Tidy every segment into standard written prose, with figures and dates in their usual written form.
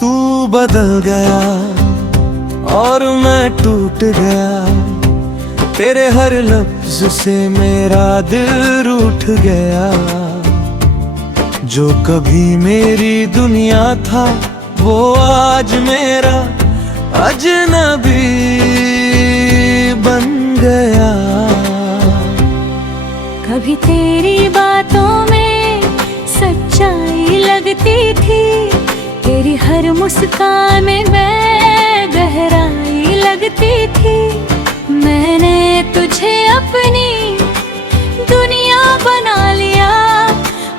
तू बदल गया और मैं टूट गया, तेरे हर लफ्ज से मेरा दिल रूठ गया। जो कभी मेरी दुनिया था वो आज मेरा अजनबी बन गया। कभी तेरी बातों में सच्चाई लगती थी, तेरी हर मुस्कान में मैं गहराई लगती थी। मैंने तुझे अपनी दुनिया बना लिया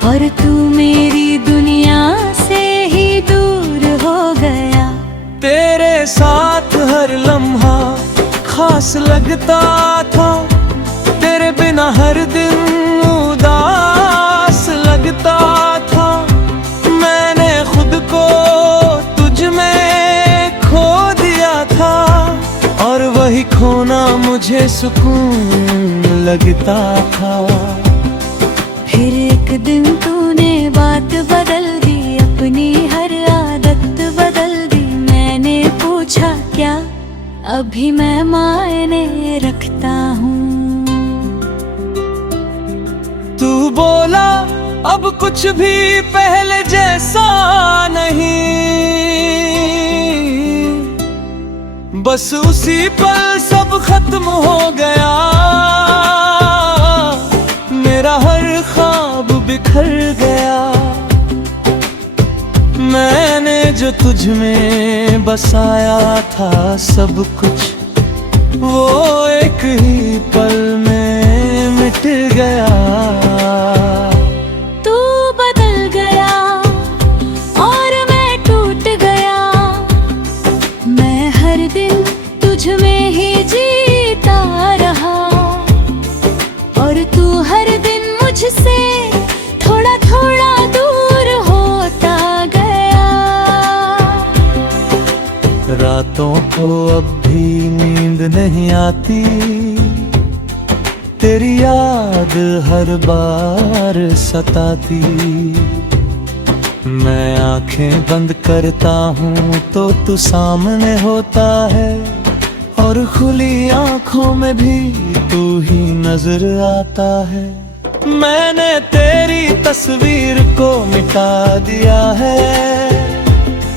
और तू मेरी दुनिया से ही दूर हो गया। तेरे साथ हर लम्हा खास लगता था, तेरे बिना हर दिन उदास लगता था। मैंने खुद को तुझ में खो दिया था और वही खोना मुझे सुकून लगता था। फिर एक दिन तूने बात बदल दी, अपनी हर आदत बदल दी। मैंने पूछा क्या अभी मैं मायने रखता हूँ। तू बोला अब कुछ भी पहले जैसा नहीं, बस उसी पल सब खत्म हो गया। मेरा हर ख्वाब बिखर गया, मैंने जो तुझ में बसाया था सब कुछ वो एक ही पल में मिट गया। तू बदल गया और मैं टूट गया, मैं हर दिन तुझ में ही जीता रहा और तू हर दिन मुझसे थोड़ा थोड़ा दूर होता गया। रातों को अब भी नींद नहीं आती, तेरी याद हर बार सताती। मैं आंखें बंद करता हूँ तो तू सामने होता है और खुली आंखों में भी तू ही नजर आता है। मैंने तेरी तस्वीर को मिटा दिया है,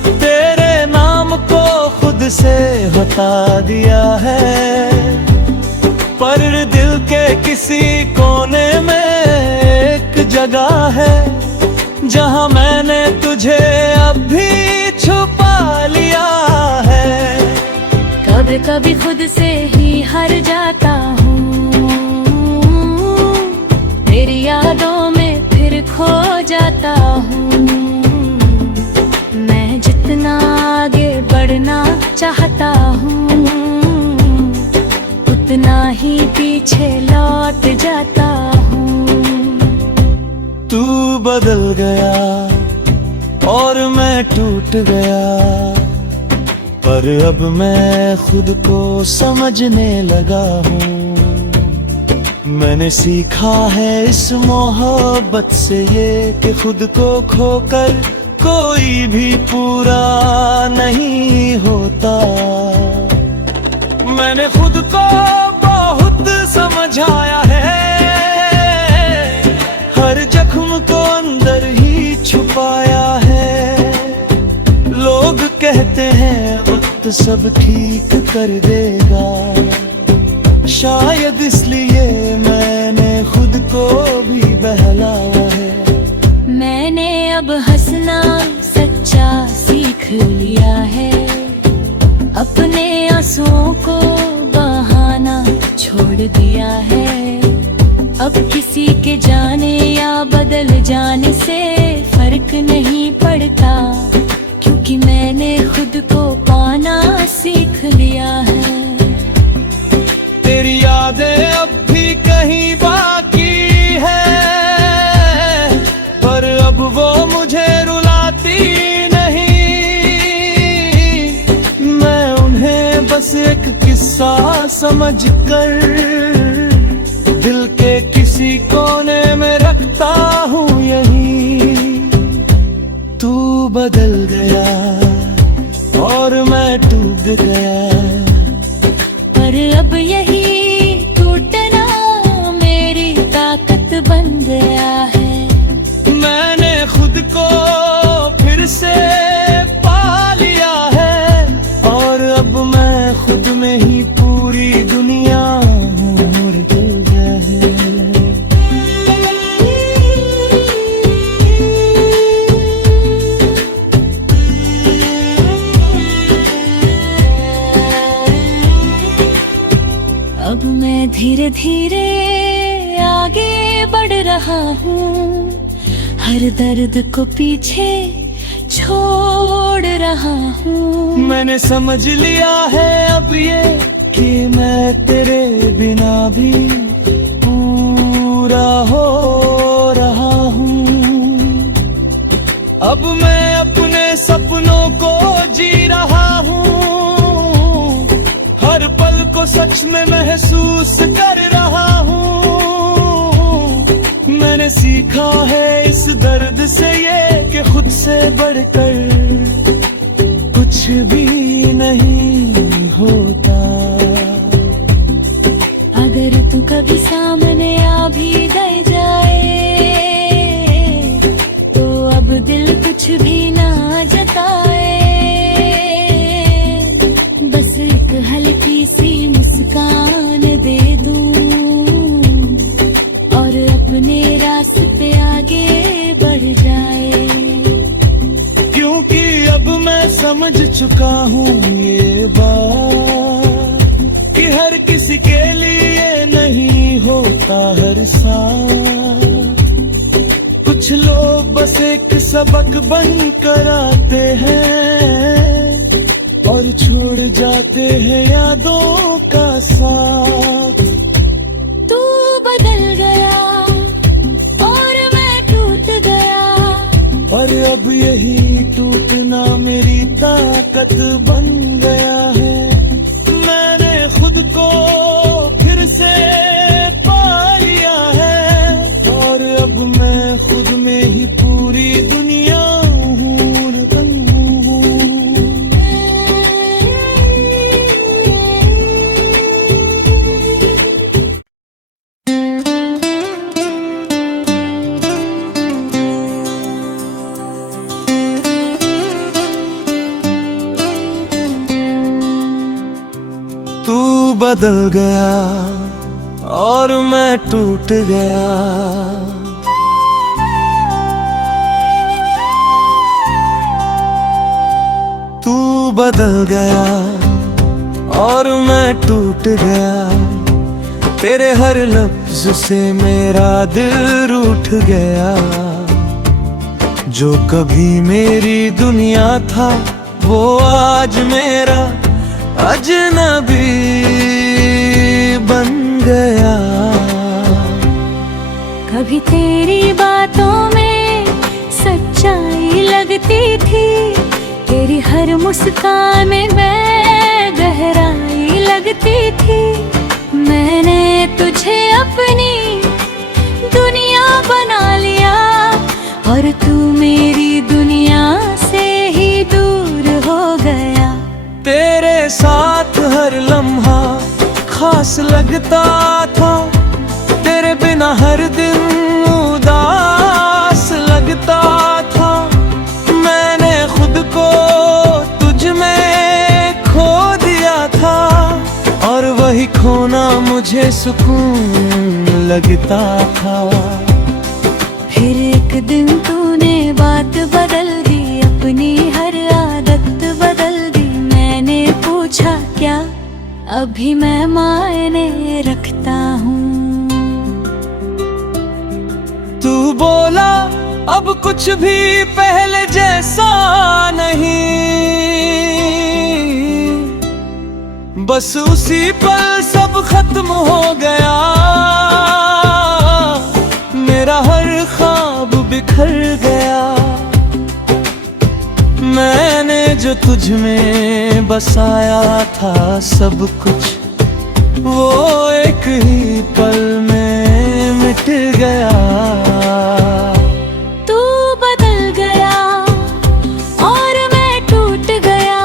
तेरे नाम को खुद से हटा दिया है। पर दिल के किसी कोने में एक जगह है जहां मैंने तुझे अब भी छुपा लिया है। कभी कभी खुद से ही हार जाता हूँ, तेरी यादों में फिर खो जाता हूँ। मैं जितना आगे बढ़ना चाहता हूँ उतना ही पीछे लौट जाता हूँ। तू बदल गया और मैं टूट गया, पर अब मैं खुद को समझने लगा हूँ। मैंने सीखा है इस मोहब्बत से ये कि खुद को खोकर कोई भी पूरा नहीं होता। मैंने खुद को बहुत समझाया है, हर जख्म को अंदर ही छुपाया है। लोग कहते हैं वक्त सब ठीक कर देगा, शायद इसलिए मैंने खुद को भी बहलाया है। मैंने अब हंसना सच्चा सीख लिया है, अपने आंसुओं को बहाना छोड़ दिया है। अब किसी के जाने या बदल जाने से फर्क नहीं पड़ता, क्योंकि मैंने खुद को पाना सीख लिया है। तेरी यादें अब भी कहीं बाकी है, पर अब वो मुझे रुलाती नहीं। मैं उन्हें बस एक किस्सा समझकर दिल के किसी कोने में रखता हूँ यहीं। तू बदल गया धीरे धीरे आगे बढ़ रहा हूँ, हर दर्द को पीछे छोड़ रहा हूँ। मैंने समझ लिया है अब ये कि मैं तेरे बिना भी पूरा हो रहा हूँ। अब मैं अपने सपनों को जी रहा हूँ, हर पल को सच में महसूस कर रहा हूँ। मैंने सीखा है इस दर्द से ये कि खुद से बढ़कर कुछ भी नहीं होता। अगर तू कभी सामने आ भी गए जाए तो अब दिल कुछ भी ना जताए, बस एक हल्की सी मुस्कान दे दूं और अपने रास्ते आगे बढ़ जाए। क्योंकि अब मैं समझ चुका हूँ ये बात कि हर किसी के लिए नहीं होता हर साथ। कुछ लोग बस एक सबक बन कर आते हैं और छोड़ जाते हैं यादों का साथ। तू बदल गया और मैं टूट गया, और अब यही टूटना मेरी ताकत बन गया है। मैंने खुद को फिर से पा लिया है और अब मैं खुद में ही पूरी दुनिया हूँ। तू बदल गया और मैं टूट गया, तू बदल गया और मैं टूट गया। तेरे हर लफ्ज से मेरा दिल रूठ गया। जो कभी मेरी दुनिया था वो आज मेरा अजनबी बन गया। कभी तेरी बातों में सच्चाई लगती थी, तेरी हर मुस्कान में मैं गहराई लगती थी। मैंने तुझे अपनी दुनिया बना लिया और तू मेरी दुनिया से ही दूर हो गया। तेरे साथ हर लम्हा खास लगता था, तेरे बिना हर दिन उदास लगता था। मैंने खुद को तुझ में खो दिया था और वही खोना मुझे सुकून लगता था। फिर एक दिन तूने बात बदल दी, अपनी हर आदत बदल दी। मैंने पूछा क्या, अभी मैं मायने रखता हूँ। तू बोला अब कुछ भी पहले जैसा नहीं, बस उसी पल सब खत्म हो गया। मेरा हर ख्वाब बिखर गया। मैंने जो तुझ में बसाया था सब कुछ, वो एक ही पल में मिट गया। तू बदल गया और मैं टूट गया।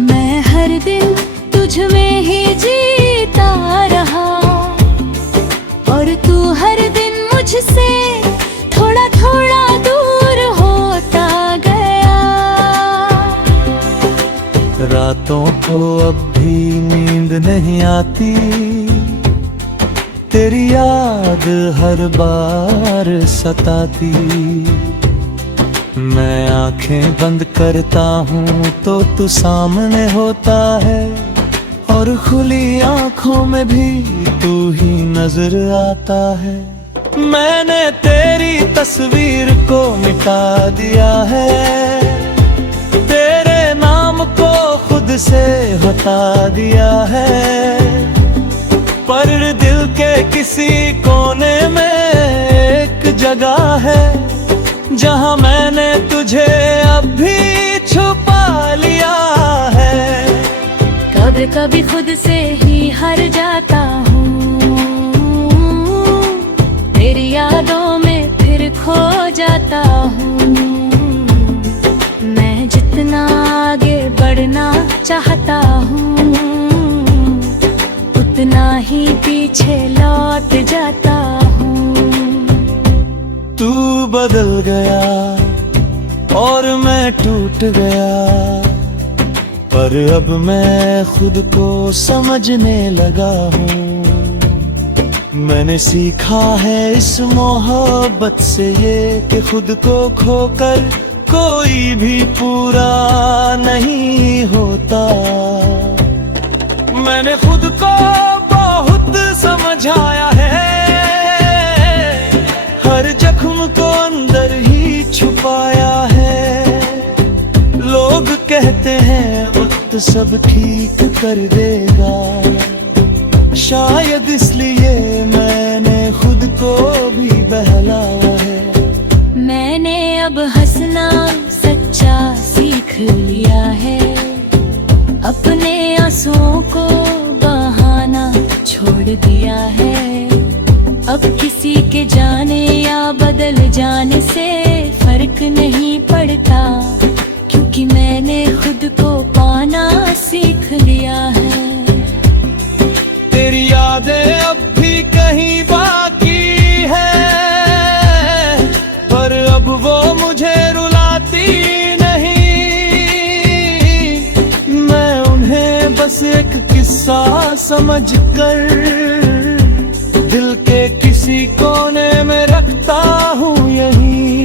मैं हर दिन तुझ में ही जीता रहा और तू हर दिन मुझसे थोड़ा थोड़ा दूर होता गया। रातों को अब भी नींद नहीं आती, तेरी याद हर बार सताती। मैं आंखें बंद करता हूँ तो तू सामने होता है, और खुली आंखों में भी तू ही नजर आता है। मैंने तेरी तस्वीर को मिटा दिया है, तेरे नाम को खुद से हटा दिया है, पर दिल के किसी कोने में एक जगह है जहां मैंने तुझे अब भी छुपा लिया है। कभी कभी खुद से ही हार जाता हूँ, तेरी यादों में फिर खो जाता हूँ। मैं जितना आगे बढ़ना चाहता हूँ, उतना ही पीछे लौट जाता हूँ। तू बदल गया और मैं टूट गया, पर अब मैं खुद को समझने लगा हूँ। मैंने सीखा है इस मोहब्बत से ये कि खुद को खोकर कोई भी पूरा नहीं होता। मैंने खुद को बहुत समझाया है, हर जख्म को अंदर ही छुपाया है। लोग कहते हैं वक्त सब ठीक कर देगा, शायद इसलिए मैंने खुद को भी बहलाया है। मैंने अब हंसना सच्चा सीख लिया है, अपने आंसुओं को बहाना छोड़ दिया है। अब किसी के जाने या बदल जाने से फर्क नहीं पड़ता, क्योंकि मैंने खुद को पाना सीख लिया है। तेरी यादें अब भी कहीं बाकी है, पर अब वो मुझे रुलाती नहीं। मैं उन्हें बस एक किस्सा समझकर दिल के किसी कोने में रखता हूँ यहीं।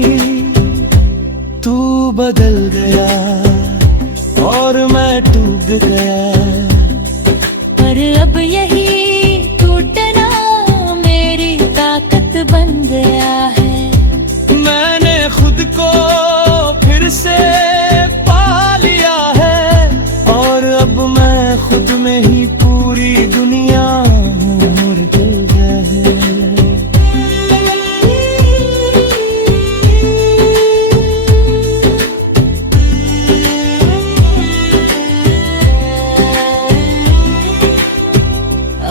तू बदल गया और मैं टूट गया, पर अब यही टूटना मेरी ताकत बन गया है। मैंने खुद को फिर से पा लिया है, और अब मैं खुद में ही पूरी दुनिया हूँ।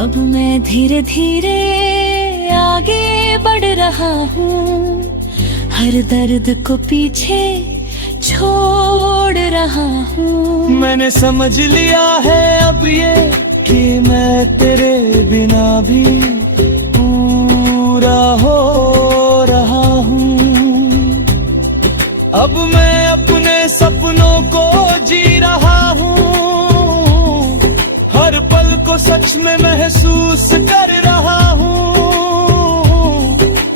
अब मैं धीरे धीरे आगे बढ़ रहा हूँ, हर दर्द को पीछे छोड़ रहा हूँ। मैंने समझ लिया है अब ये कि मैं तेरे बिना भी पूरा हो रहा हूँ। अब मैं अपने सपनों को जी रहा हूँ, हर पल को सच में महसूस कर रहा हूँ।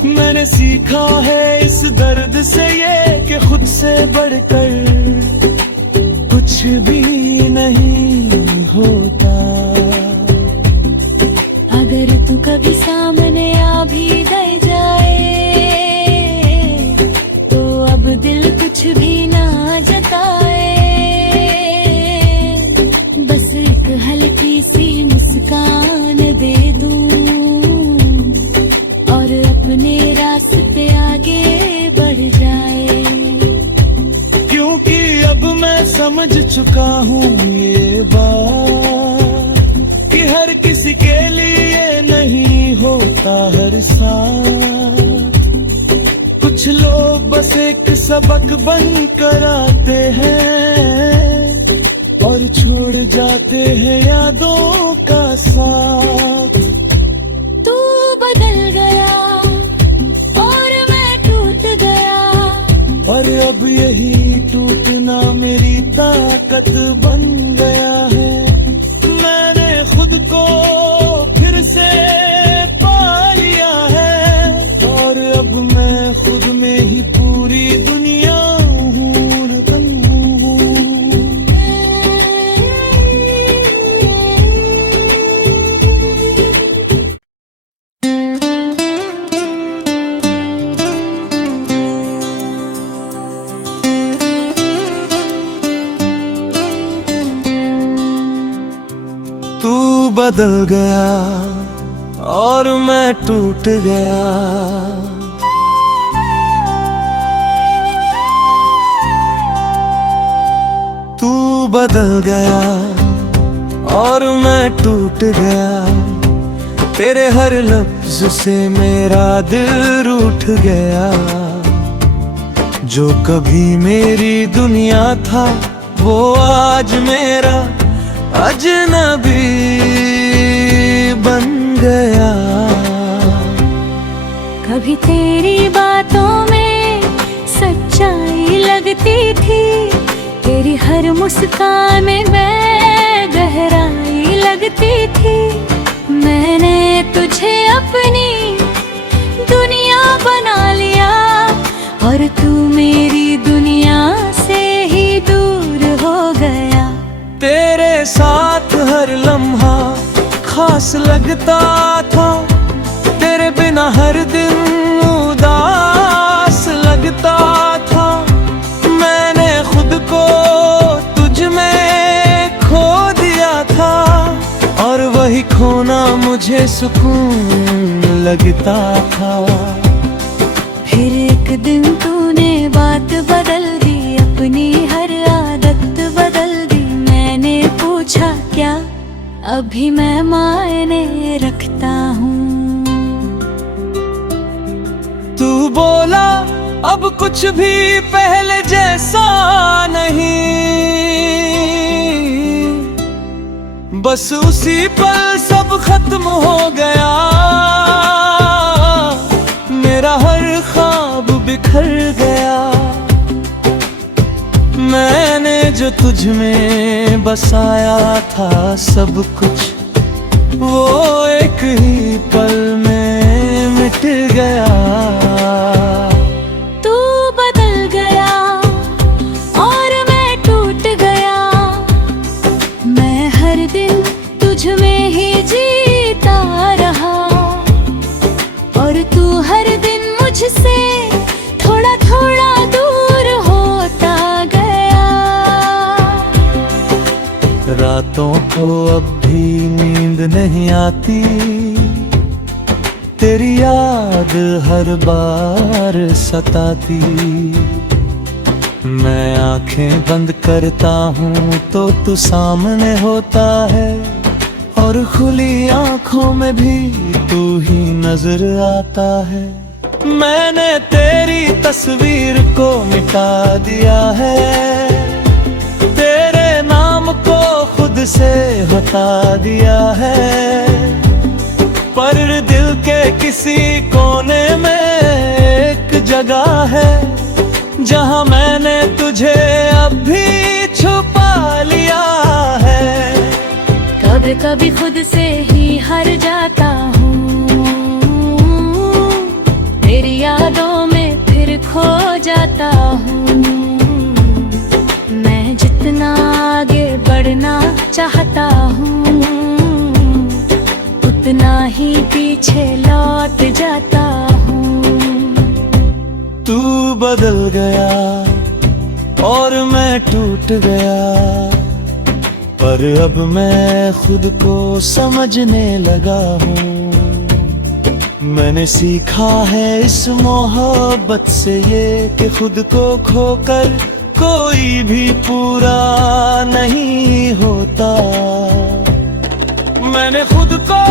मैंने सीखा है इस दर्द से ये कि खुद से बढ़कर कुछ भी नहीं होता। अगर तू कभी सामने आ भी दे जाए, तो अब दिल कुछ भी ना जताए। बस एक हल्की सी मुस्कान दे दूं और अपने रास्ते आगे बढ़ जाए। क्योंकि अब मैं समझ चुका हूँ ये बात कि हर किसी के लिए नहीं होता हर साथ। कुछ लोग बस एक सबक बन कर आते हैं और छोड़ जाते हैं यादों का साथ। तू बदल गया और मैं टूट गया, और अब यही टूटना मेरी ताकत बन गया है। मैंने खुद को फिर से पा लिया है, और अब मैं खुद में ही पूरी दुनिया हूँ। बदल गया और मैं टूट गया। तू बदल गया और मैं टूट गया। तेरे हर लफ्ज से मेरा दिल रूठ गया। जो कभी मेरी दुनिया था वो आज मेरा अजनबी बन गया। कभी तेरी बातों में सच्चाई लगती थी, तेरी हर मुस्कान में मैं गहराई लगती थी। मैंने तुझे अपनी दुनिया बना लिया और तू मेरी दुनिया से ही दूर हो गया। तेरे साथ हर लम्हा खास लगता था, तेरे बिना हर दिन उदास लगता था। मैंने खुद को तुझ में खो दिया था और वही खोना मुझे सुकून लगता था। फिर एक दिन तूने बात बदल दी, अपनी हर आदत बदल दी। मैंने पूछा क्या, अभी मैं मायने रखता हूँ। तू बोला अब कुछ भी पहले जैसा नहीं, बस उसी पल सब खत्म हो गया। मेरा हर ख्वाब बिखर गया। मैंने जो तुझ में बसाया था सब कुछ, वो एक ही पल में मिट गया। तू बदल गया और मैं टूट गया। मैं हर दिन तुझ में ही जीता रहा और तू हर दिन मुझसे थोड़ा थोड़ा दूर होता गया। रातों को अब भी नींद नहीं आती, तेरी याद हर बार सताती। मैं आंखें बंद करता हूँ तो तू सामने होता है और खुली आंखों में भी तू ही नजर आता है। मैंने तेरी तस्वीर को मिटा दिया है, तेरे नाम को खुद से हटा दिया है। पर दिल के किसी कोने में एक जगह है जहां मैंने तुझे अब भी छुपा लिया है। कभी कभी खुद से ही हार जाता हूँ, तेरी यादों में फिर खो जाता हूँ। मैं जितना आगे बढ़ना चाहता हूँ उतना ही पीछे लौट जाता हूँ। तू बदल गया और मैं टूट गया, पर अब मैं खुद को समझने लगा हूँ। मैंने सीखा है इस मोहब्बत से ये कि खुद को खोकर कोई भी पूरा नहीं होता। मैंने खुद को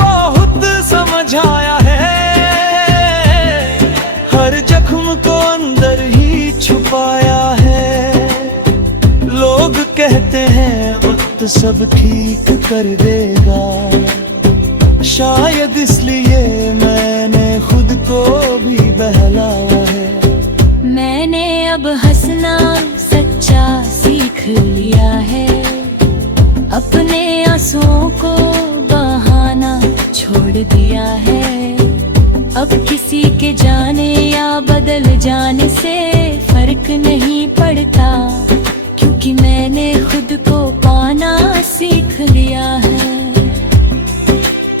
बहुत समझाया है, हर जख्म को अंदर ही छुपाया है। लोग कहते हैं वक्त सब ठीक कर देगा, शायद इसलिए मैंने खुद को भी बहलाया है। मैंने अब हंसना सच्चा सीख लिया है, अपने आंसुओं को बहाना छोड़ दिया है। अब किसी के जाने या बदल जाने से फर्क नहीं पड़ता, क्योंकि मैंने खुद को पाना सीख लिया है।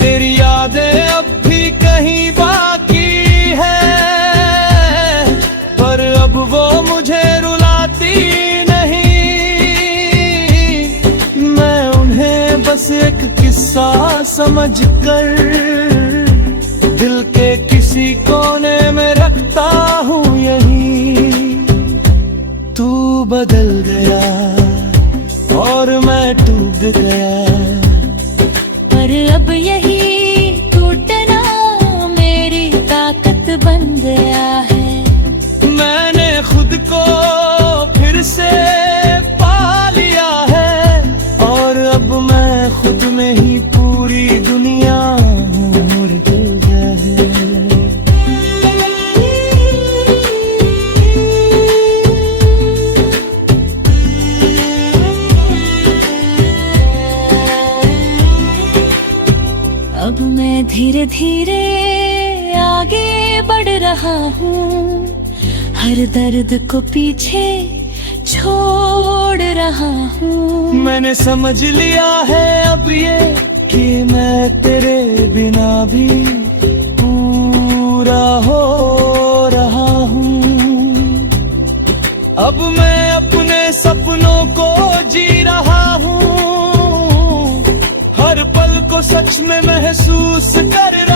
तेरी यादें अब भी कहीं बाकी है, पर अब वो मुझे रुलाती बस एक किस्सा समझकर दिल के किसी कोने में रखता हूँ यही। तू बदल गया और मैं टूट गया, पर अब यही टूटना मेरी ताकत बन गया है। मैंने खुद को फिर से पा लिया है और अब मैं खुद में ही पूरी दुनिया हूँ और दिल गया है। अब मैं धीरे धीरे आगे बढ़ रहा हूँ, हर दर्द को पीछे छोड़ रहा हूँ। मैंने समझ लिया है अब ये कि मैं तेरे बिना भी पूरा हो रहा हूँ। अब मैं अपने सपनों को जी रहा हूँ, हर पल को सच में महसूस कर रहा